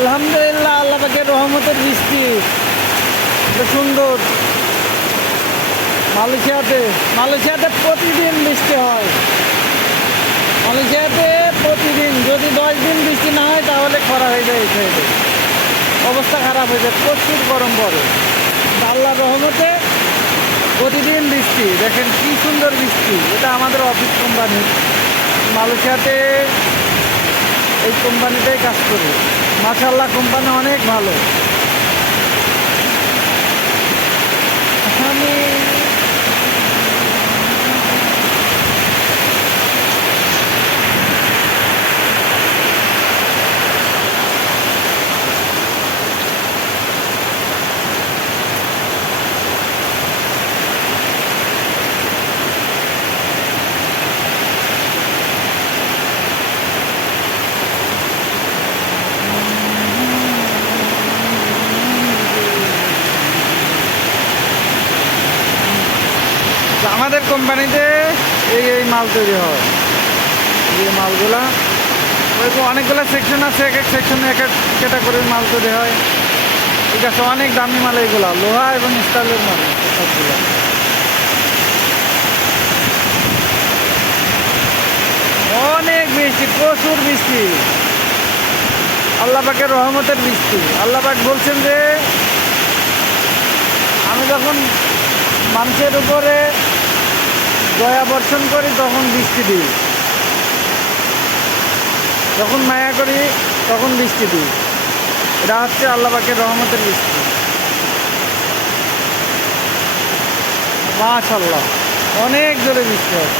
আলহামদুলিল্লাহ, আল্লাহ পাকের রহমতের বৃষ্টি। খুব সুন্দর। মালয়েশিয়াতে প্রতিদিন বৃষ্টি হয়। মালয়েশিয়াতে প্রতিদিন, যদি 10 দিন বৃষ্টি না হয় তাহলে খরা হয়ে যায়। এই সাইডে অবস্থা খারাপ হয়ে যায়, প্রচুর গরম পড়ে। আল্লাহর রহমতে প্রতিদিন বৃষ্টি। দেখেন কি সুন্দর বৃষ্টি। এটা আমাদের অফিস কোম্পানি। মালয়েশিয়াতে এই কোম্পানিটাই কাজ করি। মাশাআল্লাহ, কোম্পানি অনেক ভালো। আমি আমাদের কোম্পানিতে এই মাল তৈরি হয়। এই মালগুলা অনেকগুলো সেকশন আছে, এক এক সেকশনে এক এক ক্যাটাগরির মাল তৈরি হয়। ঠিক আছে, অনেক দামি মাল এইগুলা, লোহা এবং স্টিলের মাল সবগুলো। অনেক বৃষ্টি, প্রচুর বৃষ্টি। আল্লাহ পাকের রহমতের বৃষ্টি। আল্লাহ পাক বলছেন যে আমি যখন মানুষের উপরে দয়া বর্ষণ করি তখন বৃষ্টি দিই, যখন মায়া করি তখন বৃষ্টি দিই। এটা হচ্ছে আল্লাহ পাকের রহমতের বৃষ্টি। মাশাআল্লাহ, অনেক জোরে বৃষ্টি হয়।